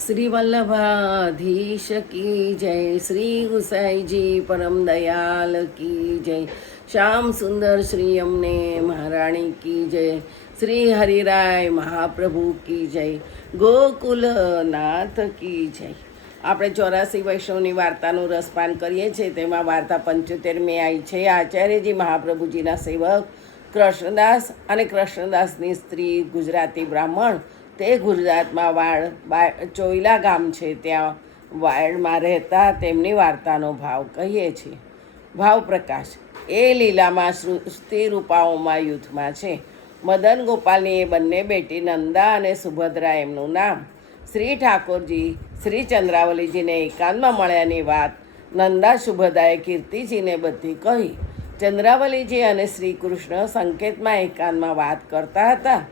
श्री वल्लभाधीश की जय। श्री गुसाई जी परम दयाल की जय। श्याम सुंदर श्री यमुने महाराणी की जय। श्री हरिराय महाप्रभु की जय। ગોકુલનાથ કી જય। આપણે 84 વૈષ્ણવની વાર્તાનું રસપાન કરીએ છીએ, તેમાં વાર્તા 75મી આવી છે। આચાર્યજી મહાપ્રભુજીના સેવક કૃષ્ણદાસ અને કૃષ્ણદાસની સ્ત્રી ગુજરાતી બ્રાહ્મણ તે ગુજરાતમાં ચોઈલા ગામ છે, ત્યાં વાડમાં રહેતા તેમની વાર્તાનો ભાવ કહીએ છીએ। ભાવ પ્રકાશ એ લીલામાં સૃષ્ટિ રૂપાઓમાં યુથમાં છે। મદન ગોપાલની એ બંને બેટી નંદા અને સુભદ્રા એમનું નામ। શ્રી ઠાકોરજી શ્રી ચંદ્રાવલીજીને એકાંતમાં મળ્યાની વાત નંદા સુભદ્રાએ કીર્તિજીને બધી કહી। ચંદ્રાવલીજી અને શ્રી કૃષ્ણ સંકેતમાં એકાંતમાં વાત કરતા હતા,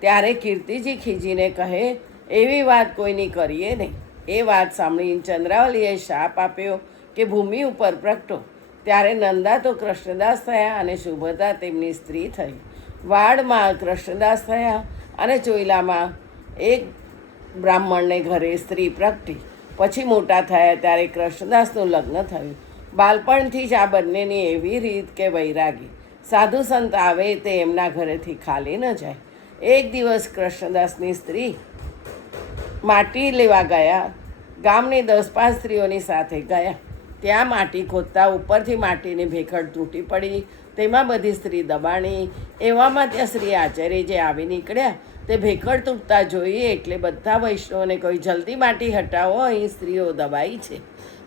ત્યારે કીર્તિજી ખીજીને કહે, એવી વાત કોઈની કરીએ નહીં। એ વાત સાંભળીને ચંદ્રાવલીએ શાપ આપ્યો કે ભૂમિ ઉપર પ્રગટો। ત્યારે નંદા તો કૃષ્ણદાસ થયા અને સુભદ્રા તેમની સ્ત્રી થઈ। વાડમાં કૃષ્ણદાસ થયા અને ચોઈલામાં એક બ્રાહ્મણને ઘરે સ્ત્રી પ્રગટી। પછી મોટા થયા ત્યારે કૃષ્ણદાસનું લગ્ન થયું। બાળપણથી જ આ બંનેની એવી રીત કે વૈરાગી, સાધુ સંત આવે તે એમના ઘરેથી ખાલી ન જાય। એક દિવસ કૃષ્ણદાસની સ્ત્રી માટી લેવા ગયા। ગામની 10-5 સ્ત્રીઓની સાથે ગયા। ત્યાં માટી ખોદતા ઉપરથી માટીની ભેખડ તૂટી પડી, તેમાં બધી સ્ત્રી દબાણી। એવામાં ત્યાં શ્રી આચાર્યજી આવી નીકળ્યા। તે ભેખડ તૂટતા જોઈ એટલે બધા વૈષ્ણવોને કહ્યું, જલ્દી માટી હટાવો, અહીં સ્ત્રીઓ દબાઈ છે,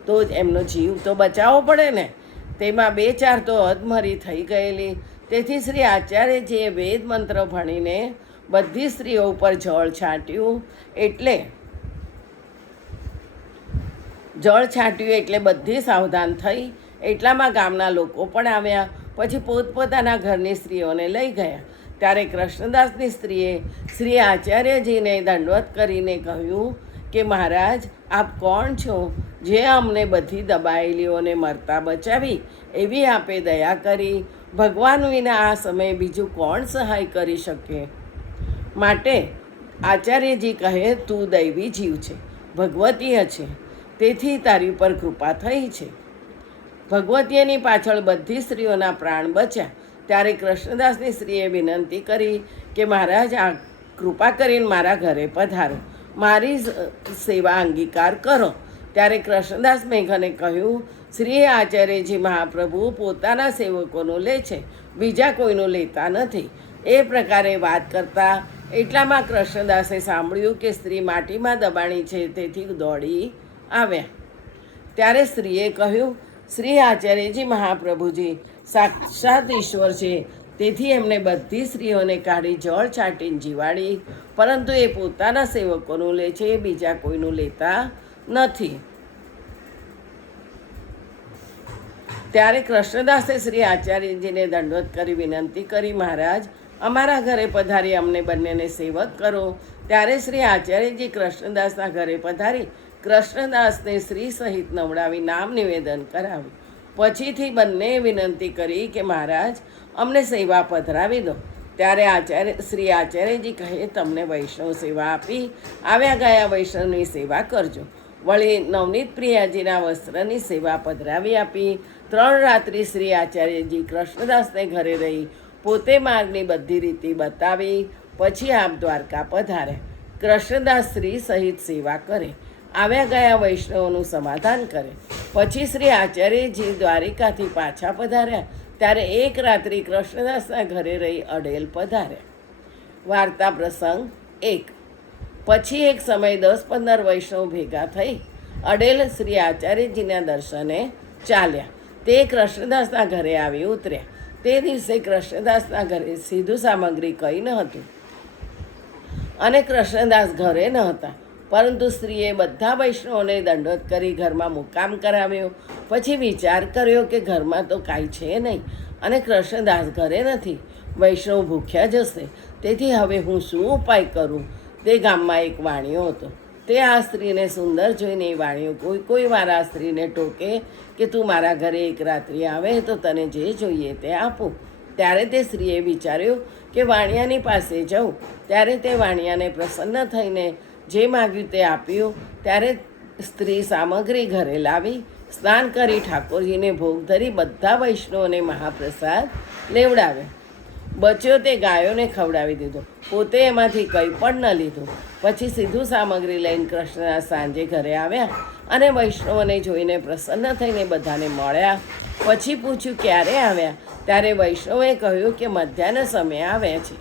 તો એમનો જીવ તો બચાવવો પડે ને। તેમાં 2-4 તો અધમરી થઈ ગયેલી। તેથી શ્રી આચાર્યજીએ વેદ મંત્ર ભણીને બધી સ્ત્રીઓ ઉપર જળ છાંટ્યું, એટલે બધી સાવધાન થઈ। એટલામાં ગામના લોકો પણ આવ્યા। પછી પોતપોતાના ઘરની સ્ત્રીઓને લઈ ગયા। ત્યારે કૃષ્ણદાસની સ્ત્રીએ શ્રી આચાર્યજીને દંડવત કરીને કહ્યું કે મહારાજ, આપ કોણ છો જે અમને બધી દબાયેલીઓને મરતા બચાવી? એવી આપે દયા કરી। ભગવાન વિના આ સમયે બીજું કોણ સહાય કરી શકે? માટે આચાર્યજી કહે, તું દૈવી જીવ છે, ભગવતીય છે, તેથી તારી ઉપર કૃપા થઈ છે। ભગવતીયની પાછળ બધી સ્ત્રીઓના પ્રાણ બચ્યા। ત્યારે કૃષ્ણદાસની સ્ત્રીએ વિનંતી કરી કે મહારાજ, આ કૃપા કરીને મારા ઘરે પધારો, મારી સેવા અંગીકાર કરો। ત્યારે કૃષ્ણદાસ મેઘને કહ્યું, શ્રી આચાર્યજી મહાપ્રભુ પોતાના સેવકોનું લે છે, બીજા કોઈનું લેતા નથી। એ પ્રકારે વાત કરતા એટલામાં કૃષ્ણદાસે સાંભળ્યું કે સ્ત્રી માટીમાં દબાણી છે, તેથી દોડી આવ્યા। ત્યારે સ્ત્રીએ કહ્યું, શ્રી આચાર્યજી મહાપ્રભુજી સાક્ષાત ઈશ્વર છે, તેથી એમને બધી સ્ત્રીઓને કાઢી જળ છાંટીને જીવાડી, પરંતુ એ પોતાના સેવકોનું લે છે, બીજા કોઈનું લેતા નથી। ત્યારે કૃષ્ણદાસે શ્રી આચાર્યજીને દંડવત કરી વિનંતી કરી, મહારાજ, અમારા ઘરે પધારી અમને બંનેને સેવક કરો। ત્યારે શ્રી આચાર્યજી કૃષ્ણદાસના ઘરે પધારી કૃષ્ણદાસને શ્રી સહિત નવડાવી નામ નિવેદન કરાવ્યું। પછીથી બંને વિનંતી કરી કે મહારાજ, અમને સેવા પધરાવી દો। ત્યારે શ્રી આચાર્યજી કહે, તમને વૈષ્ણવ સેવા આપી આવ્યા ગયા વૈષ્ણવની સેવા કરજો। વળી નવનીત પ્રિયાજીના વસ્ત્રની સેવા પધરાવી આપી। 3 રાત્રિ શ્રી આચાર્યજી કૃષ્ણદાસને ઘરે રહી પોતે માર્ગની બધી રીતિ બતાવી। પછી આપ દ્વારકા પધાર્યા। કૃષ્ણદાસ શ્રી સહિત સેવા કરે, આવ્યા ગયા વૈષ્ણવોનું સમાધાન કરે। પછી શ્રી આચાર્યજી દ્વારિકાથી પાછા પધાર્યા। ત્યારે 1 રાત્રિ કૃષ્ણદાસના ઘરે રહી અડેલ પધાર્યા। વાર્તા પ્રસંગ 1। પછી એક સમય 10-15 વૈષ્ણવ ભેગા થઈ અડેલ શ્રી આચાર્યજીના દર્શને ચાલ્યા। તે કૃષ્ણદાસના ઘરે આવી ઉતર્યા। તે દિવસે કૃષ્ણદાસના ઘરે સીધું સામગ્રી કંઈ ન હતું અને કૃષ્ણદાસ ઘરે ન હતા, પરંતુ સ્ત્રીએ બધા વૈષ્ણવોને દંડવત કરી ઘરમાં મુકામ કરાવ્યો। પછી વિચાર કર્યો કે ઘરમાં તો કાંઈ છે નહીં અને કૃષ્ણદાસ ઘરે નથી, વૈષ્ણવ ભૂખ્યા જશે, તેથી હવે હું શું ઉપાય કરું? તે ગામમાં એક વાણિયો હતો। તે આ સ્ત્રીને સુંદર જોઈને એ વાણિયો કોઈ વાર આ સ્ત્રીને ટોકે કે તું મારા ઘરે એક રાત્રિ આવે તો તને જે જોઈએ તે આપું। ત્યારે તે સ્ત્રીએ વિચાર્યું કે વાણિયાની પાસે જાઉં। ત્યારે તે વાણિયાને પ્રસન્ન થઈને જે માગ્યું તે આપ્યું. ત્યારે સ્ત્રી સામગ્રી ઘરે લાવી સ્નાન કરી ઠાકોરજીને ભોગ ધરી બધા વૈષ્ણવોને મહાપ્રસાદ લેવડાવે. બચ્યો તે ગાયોને ખવડાવી દીધો, પોતે એમાંથી કંઈ પણ ન લીધું. પછી સીધું સામગ્રી લઈને કૃષ્ણદાસ સાંજે ઘરે આવ્યા અને વૈષ્ણવોને જોઈને પ્રસન્ન થઈને બધાને મળ્યા. પછી પૂછ્યું ક્યારે આવ્યા? ત્યારે વૈષ્ણવે કહ્યું કે મધ્યાહન સમયે આવ્યા છે.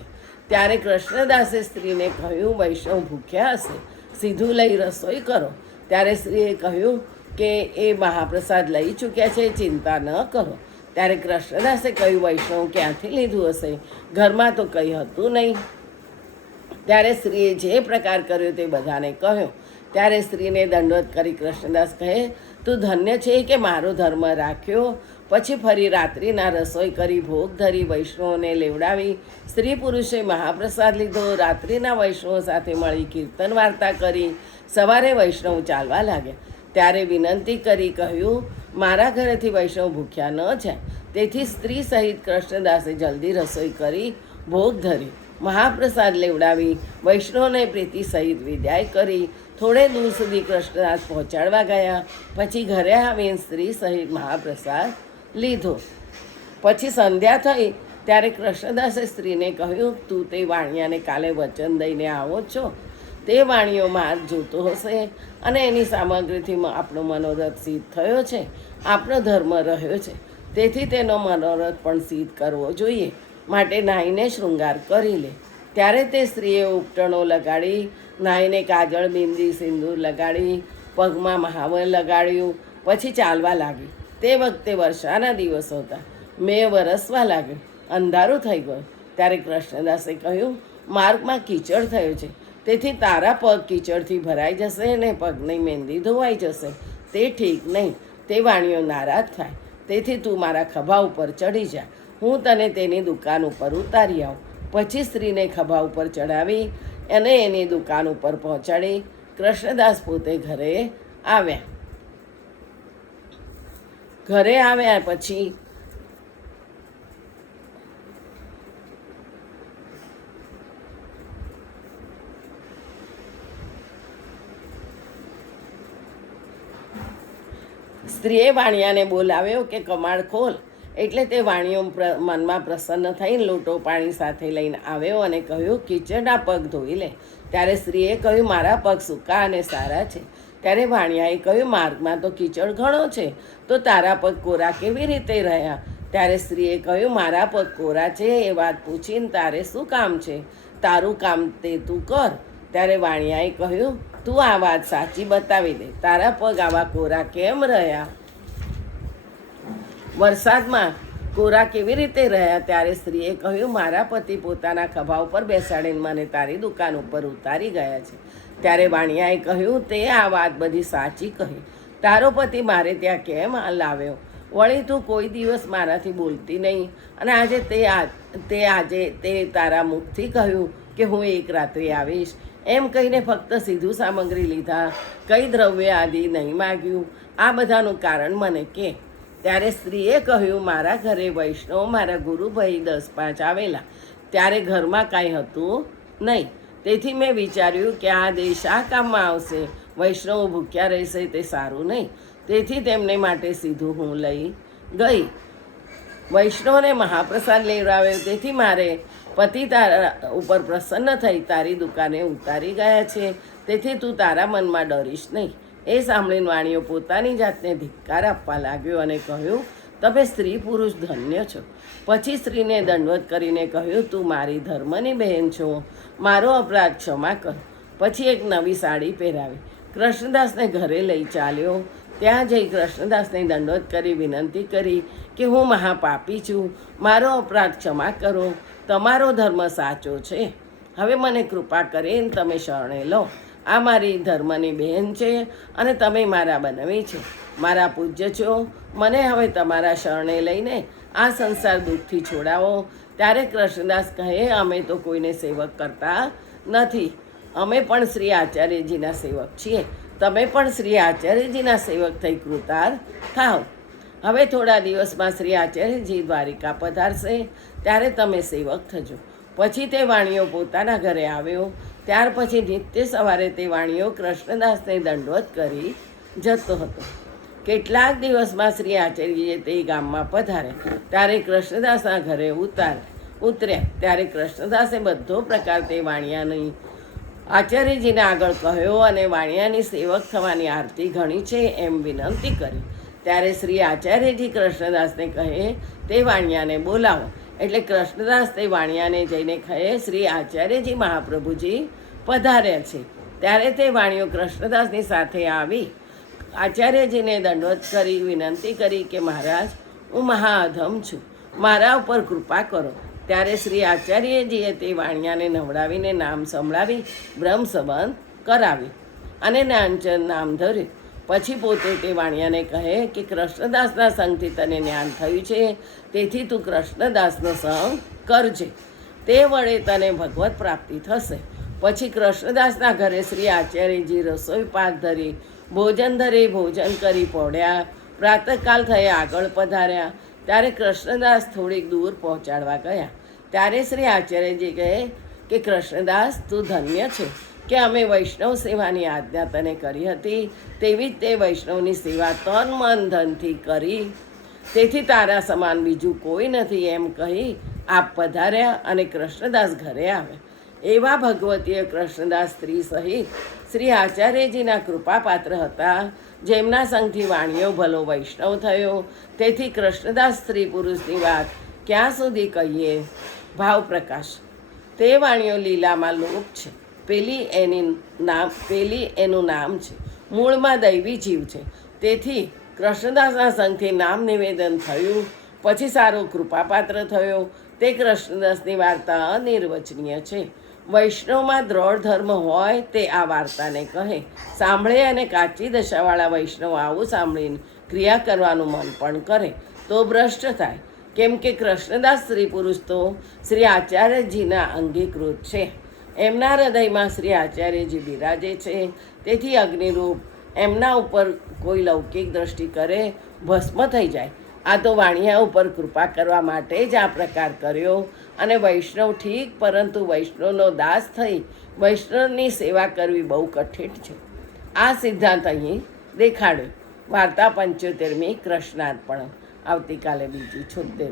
ત્યારે કૃષ્ણદાસે સ્ત્રીને કહ્યું વૈષ્ણવ ભૂખ્યા હશે, સીધું લઈ રસોઈ કરો. ત્યારે સ્ત્રીએ કહ્યું કે એ મહાપ્રસાદ લઈ ચૂક્યા છે, ચિંતા ન કરો. ત્યારે કૃષ્ણદાસે કહ્યું વૈષ્ણવ ક્યાંથી લીધું હશે, ઘરમાં તો કંઈ હતું નહીં. ત્યારે સ્ત્રીએ જે પ્રકાર કર્યો તે બધાને કહ્યું. ત્યારે સ્ત્રીને દંડવત કરી કૃષ્ણદાસ કહે, તું ધન્ય છે કે મારો ધર્મ રાખ્યો. પછી ફરી રાત્રિના રસોઈ કરી ભોગ ધરી વૈષ્ણવોને લેવડાવી. સ્ત્રી પુરુષે મહાપ્રસાદ લીધો. રાત્રિના વૈષ્ણવો સાથે મળી કીર્તન વાર્તા કરી. સવારે વૈષ્ણવ ચાલવા લાગ્યા. ત્યારે વિનંતી કરી કહ્યું, મારા ઘરેથી વૈષ્ણવ ભૂખ્યા ન જાય. તેથી સ્ત્રી સહિત કૃષ્ણદાસે જલ્દી રસોઈ કરી ભોગ ધરી મહાપ્રસાદ લેવડાવી વૈષ્ણવને પ્રીતિ સહિત વિદાય કરી. થોડે દૂર સુધી કૃષ્ણદાસ પહોંચાડવા ગયા. પછી ઘરે આવીને સ્ત્રી સહિત મહાપ્રસાદ લીધો. પછી સંધ્યા થઈ ત્યારે કૃષ્ણદાસે સ્ત્રીને કહ્યું, તું તે વાણિયાને કાલે વચન દઈને આવો છો. તે વાણીઓ માર્ગ જોતો હશે અને એની સામગ્રીથી આપણો મનોરથ સિદ્ધ થયો છે, આપણો ધર્મ રહ્યો છે. તેથી તેનો મનોરથ પણ સિદ્ધ કરવો જોઈએ. માટે નાહીને શૃંગાર કરી લે. ત્યારે તે સ્ત્રીએ ઉપટણો લગાડી, નાહીને કાજળ બિંદી સિંદૂર લગાડી, પગમાં મહાવર લગાડ્યું. પછી ચાલવા લાગી. તે વખતે વર્ષાના દિવસો હતા. મેં વરસવા લાગ્યું. અંધારું થઈ ગયું. ત્યારે કૃષ્ણદાસે કહ્યું, માર્ગમાં કીચડ થયો છે, તેથી તારા પગ કીચડથી ભરાઈ જશે અને પગની મહેંદી ધોવાઈ જશે. તે ઠીક નહીં. તે વાણીઓ નારાજ થાય. તેથી તું મારા ખભા ઉપર ચડી જા, હું તને તેની દુકાન ઉપર ઉતારી આવું. પછી સ્ત્રીને ખભા ઉપર ચડાવી અને એની દુકાન ઉપર પહોંચાડી કૃષ્ણદાસ પોતે ઘરે આવ્યા. ઘરે આવ્યા પછી સ્ત્રીએ વાણિયાને બોલાવ્યો કે કમાડ ખોલ. એટલે તે વાણિયો મનમાં પ્રસન્ન થઈને લોટો પાણી સાથે લઈને આવ્યો અને કહ્યું, કીચડના પગ ધોઈ લે. ત્યારે સ્ત્રીએ કહ્યું, મારા પગ સૂકા અને સારા છે. ત્યારે વાણિયાએ કહ્યું, માર્ગમાં તો કીચડ ઘણો છે, તો તારા પગ કોરા કેવી રીતે રહ્યા? ત્યારે સ્ત્રીએ કહ્યું, મારા પગ કોરા છે એ વાત પૂછીને તારે શું કામ છે? તારું કામ તે તું કર. ત્યારે વાણિયાએ કહ્યું, તું આ વાત સાચી બતાવી દે, તારા પગ આવા કોરા કેમ રહ્યા? વરસાદમાં કોરા કેવી રીતે રહ્યા? ત્યારે સ્ત્રીએ કહ્યું, મારા પતિ પોતાના ખભા ઉપર બેસાડીને મને તારી દુકાન ઉપર ઉતારી ગયા છે. ત્યારે વાણિયાએ કહ્યું, તે આ વાત બધી સાચી કહી. તારો પતિ મારે ત્યાં કેમ લાવ્યો? વળી તું કોઈ દિવસ મારાથી બોલતી નહીં અને આજે તે તારા મુખથી કહ્યું કે હું એક રાત્રે આવીશ. એમ કહીને ફક્ત સીધું સામગ્રી લીધા, કંઈ દ્રવ્ય આદિ નહીં માગ્યું. આ બધાનું કારણ મને કે. ત્યારે સ્ત્રીએ કહ્યું, મારા ઘરે વૈષ્ણવ મારા ગુરુભાઈ 10-5 આવેલા. ત્યારે ઘરમાં કાંઈ હતું નહીં. તેથી મેં વિચાર્યું કે આ દેશ આ કામમાં આવશે, વૈષ્ણવ ભૂખ્યા રહેશે તે સારું નહીં. તેથી તેમને માટે સીધું હું લઈ ગઈ. વૈષ્ણવને મહાપ્રસાદ લેવડાવ્યો. તેથી મારે પતિ તારા ઉપર પ્રસન્ન થઈ તારી દુકાને ઉતારી ગયા છે. તેથી તું તારા મનમાં ડરીશ નહીં. એ સાંભળીને વાણીઓ પોતાની જાતને ધિક્કાર આપવા લાગ્યો અને કહ્યું, તમે સ્ત્રી પુરુષ ધન્ય છો. પછી સ્ત્રીને દંડવત કરીને કહ્યું, તું મારી ધર્મની બહેન છો, મારો અપરાધ ક્ષમા કર. પછી એક નવી સાડી પહેરાવી કૃષ્ણદાસને ઘરે લઈ ચાલ્યો. ત્યાં જઈ કૃષ્ણદાસને દંડવત કરી વિનંતી કરી કે હું મહાપાપી છું, મારો અપરાધ ક્ષમા કરો, તમારો ધર્મ સાચો છે. હવે મને કૃપા કરીને તમે શરણે લો. આ મારી ધર્મની બહેન છે અને તમે મારા બનવી છે, મારા પૂજ્ય છો. મને હવે તમારા શરણે લઈને આ સંસાર દુઃખથી છોડાવો. ત્યારે કૃષ્ણદાસ કહે, અમે તો કોઈને સેવક કરતા નથી. અમે પણ શ્રી આચાર્યજીના સેવક છીએ. તમે પણ શ્રી આચાર્યજીના સેવક થઈ કૃતાર્થ થાવ. હવે થોડા દિવસમાં શ્રી આચાર્યજી દ્વારિકા પધારશે, ત્યારે તમે સેવક થજો. પછી તે વાણીઓ પોતાના ઘરે આવ્યો. ત્યાર પછી નિત્ય સવારે તે વાણિયો કૃષ્ણદાસને દંડવત કરી જતો હતો. કેટલાક દિવસમાં શ્રી આચાર્યજીએ તે ગામમાં પધાર્યા. ત્યારે કૃષ્ણદાસના ઘરે ઉતર્યા. ત્યારે કૃષ્ણદાસે બધો પ્રકાર તે વાણિયાની આચાર્યજીને આગળ કહ્યો અને વાણિયાની સેવક થવાની આરતી ઘણી છે એમ વિનંતી કરી. ત્યારે શ્રી આચાર્યજી કૃષ્ણદાસને કહે, તે વાણિયાને બોલાવો. એટલે કૃષ્ણદાસ તે વાણિયાને જઈને કહે, શ્રી આચાર્યજી મહાપ્રભુજી પધાર્યા છે. ત્યારે તે વાણિયો કૃષ્ણદાસની સાથે આવી આચાર્યજીને દંડવત કરી વિનંતી કરી કે મહારાજ, હું મહાઅધમ છું, મારા ઉપર કૃપા કરો. ત્યારે શ્રી આચાર્યજીએ તે વાણિયાને નવડાવીને નામ સંભળાવી બ્રહ્મ સંબંધ કરાવી અને નાંચન નામ ધર્યું. પછી પોતે તે વાણિયાને કહે કે કૃષ્ણદાસના સંગથી તને જ્ઞાન થયું છે, તેથી તું કૃષ્ણદાસનો સંગ કરજે, તે વડે તને ભગવત પ્રાપ્તિ થશે. પછી કૃષ્ણદાસના ઘરે શ્રી આચાર્યજી રસોઈ પાક ધરી ભોજન કરી પોઢ્યા. પ્રાતઃકાલ થયે આગળ પધાર્યા. ત્યારે કૃષ્ણદાસ થોડીક દૂર પહોંચાડવા ગયા. ત્યારે શ્રી આચાર્યજી કહે કે કૃષ્ણદાસ, તું ધન્ય છે કે અમે વૈષ્ણવ સેવાની આજ્ઞા તને કરી હતી, તેવી જ તે વૈષ્ણવની સેવા તન મન ધનથી કરી, તેથી તારા સમાન બીજું કોઈ નથી એમ કહી આપ પધાર્યા અને કૃષ્ણદાસ ઘરે આવ્યા. એવા ભગવતીય કૃષ્ણદાસ સ્ત્રી સહિત શ્રી આચાર્યજીના કૃપાપાત્ર હતા, જેમના સંગથી વાણિયો ભલો વૈષ્ણવ થયો. તેથી કૃષ્ણદાસ સ્ત્રી પુરુષની વાત ક્યાં સુધી કહીએ? ભાવ પ્રકાશ. તે વાણિયો લીલામાં લોપ છે, પેલી એનું નામ છે, મૂળમાં દૈવી જીવ છે. તેથી કૃષ્ણદાસના સંગથી નામ નિવેદન થયું. પછી સારો કૃપાપાત્ર થયો. તે કૃષ્ણદાસની વાર્તા અનિર્વચનીય છે. વૈષ્ણવમાં દ્રઢ ધર્મ હોય તે આ વાર્તાને કહે, સાંભળે અને કાચી દશાવાળા વૈષ્ણવ આવું સાંભળીને ક્રિયા કરવાનું મન પણ કરે તો ભ્રષ્ટ થાય. કેમ કે કૃષ્ણદાસ સ્ત્રી પુરુષ તો શ્રી આચાર્યજીના અંગીકૃત છે. એમના હૃદયમાં શ્રી આચાર્યજી બિરાજે છે. તેથી અગ્નિરૂપ એમના ઉપર કોઈ લૌકિક દ્રષ્ટિ કરે ભસ્મ થઈ જાય. આ તો વાણિયા ઉપર કૃપા કરવા માટે જ આ પ્રકાર કર્યો. અને વૈષ્ણવ ઠીક, પરંતુ વૈષ્ણવનો દાસ થઈ વૈષ્ણવની સેવા કરવી બહુ કઠિન છે. આ સિદ્ધાંત અહીં દેખાડ્યો. વાર્તા 75મી કૃષ્ણાર્પણ. આવતીકાલે બીજી 76.